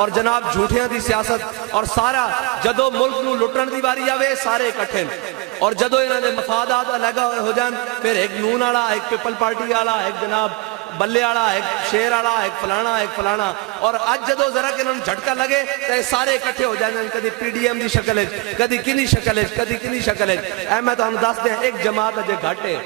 اور جناب جھوٹیاں دی سیاست اور سارا جدو ملک نو لٹن دی واری آوے سارے اکٹھے اور جدو انہاں دے مفادات الگ ہو جان پھر ایک نون والا ایک پیپل پارٹی والا ایک جناب بلے والا ایک شیر والا ایک فلانا اور اج جدو ذرا کہ انہوں نے جھٹکا لگے تو سارے اکٹھے ہو جائیں کدی پی ڈی ایم دی شکل ہے کدی کنی شکل ہے کدی کنی شکل ہے میں تمہیں دس دیں ایک جماعت اجے گھاٹے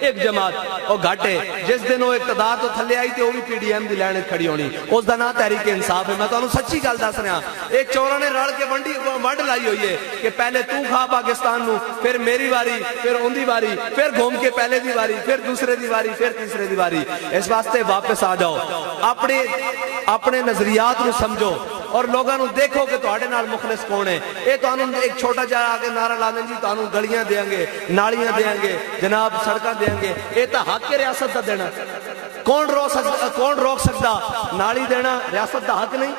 ایک جماعت وہ گھاٹے جس دن وہ اقتدار تو تھلے آئی تو وہ بھی پی ڈی ایم دی لائن کھڑی ہونی اس دا نام تحریک انصاف ہے میں تو سچی گل دس رہا ایک چوراں نے رل کے ونڈ لائی ہوئی ہے کہ پہلے تو کھا پاکستان نو پھر میری واری پھر ان دی واری پھر گھوم کے پہلے دی واری پھر دوسرے دی واری پھر تیسرے دی واری اس واسطے واپس آ جاؤ اپنے نظریات نو سمجھو اور لوگاں نو دیکھو کہ تواڈے نال مخلص کون ہے اے تانوں ایک چھوٹا جہا آگے نعرہ لا دیں جی تانوں گلیاں دیاں گے نالیاں دیاں گے جناب سڑکاں دیاں گے اے تا حق ہے ریاست دا دینا کون روک سکتا نالی دینا ریاست دا حق نہیں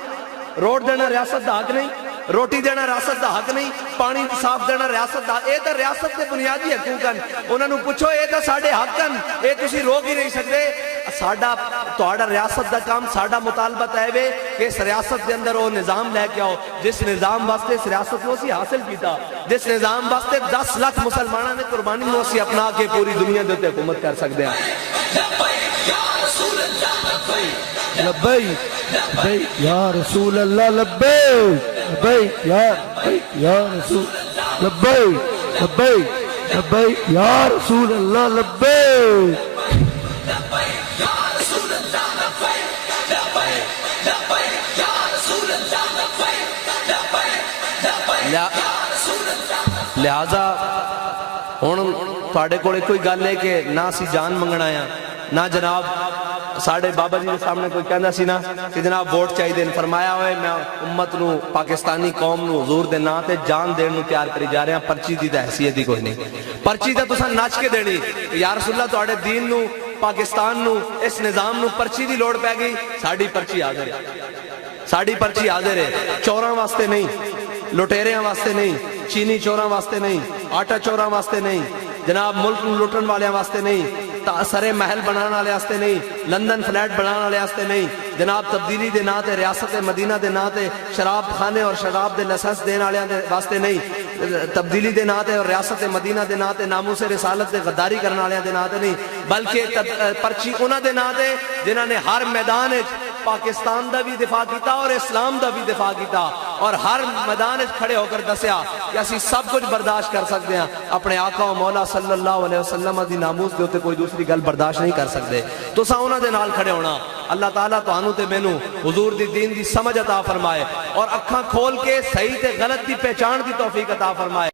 روڈ دینا ریاست دا حق نہیں روٹی دینا ریاست دا حق نہیں پانی صاف دینا ریاست دا اے تا ریاست دے بنیادی حقوق ہیں انہاں نو پوچھو اے تا ساڈے حق ہیں اے تسی روک ہی نہیں سکتے ساڈا تہاڈا ریاست دا کام ساڈا مطالبہ ہے وے کہ اس ریاست دے اندر وہ نظام لے کے آؤ جس نظام واسطے اس ریاست کو اسی حاصل کیتا جس نظام واسطے 10 لاکھ مسلمانوں نے قربانی نو اسی اپنا کے پوری دنیا دے تے حکومت کر سکتے ہیں لبیک لبیک یا رسول اللہ لبیک لبیک یا رسول لبیک لبیک لبیک یا رسول اللہ لبیک لہذا ہن تواڈے کول کوئی گل ہے کہ نہ اسی جان منگنا ہے نہ جناب ساڑھے بابا جی کے سامنے کوئی کہنا سی نا کہ جناب ووٹ چاہیے دین فرمایا ہوئے میں امت نو پاکستانی قوم نو حضور دے نا تے جان دین نو تیار کری جا رہے ہیں پرچی دی حیثیت ہی کوئی نہیں پرچی تے تساں نچ کے دینی یا رسول اللہ تواڈے دین نو پاکستان نو اس نظام نو پرچی دی لوڑ پے گئی ساڑی پرچی حاضر ہے ساڑی پرچی حاضر ہے چوراں واسطے نہیں لٹیریاں واسطے نہیں چینی چوراں واسطے نہیں آٹا چوراں واسطے نہیں جناب ملک نو لٹن والے واسطے نہیں سرے محل بنانا والے واسطے نہیں لندن فلیٹ بنانا والے واسطے نہیں جناب تبدیلی دے نا تے ریاست مدینہ دے نا تے شراب خانے اور شراب دے لائسنس دین والے واسطے نہیں تبدیلی دے نا تے اور ریاست مدینہ دے نا تے ناموس رسالت دے غداری کرنے والے دے نا تے نہیں بلکہ پرچی انہاں دے نا تے جنہاں نے ہر میدان پاکستان دا بھی دفاع کیتا اور اسلام دا بھی دفاع کیتا اور ہر میدان کھڑے ہو کر دسیا کہ اسی سب کچھ برداشت کر سکتے ہیں اپنے آقا و مولا صلی اللہ علیہ وسلم دی ناموس دے ہوتے کوئی دوسری گل برداشت نہیں کر سکتے تو سا انہاں دے نال کھڑے ہونا اللہ تعالیٰ تو آنو تے مینو حضور دی دین دی سمجھ عطا فرمائے اور اکھاں کھول کے صحیح تے غلط دی پہچان دی توفیق عطا فرمائے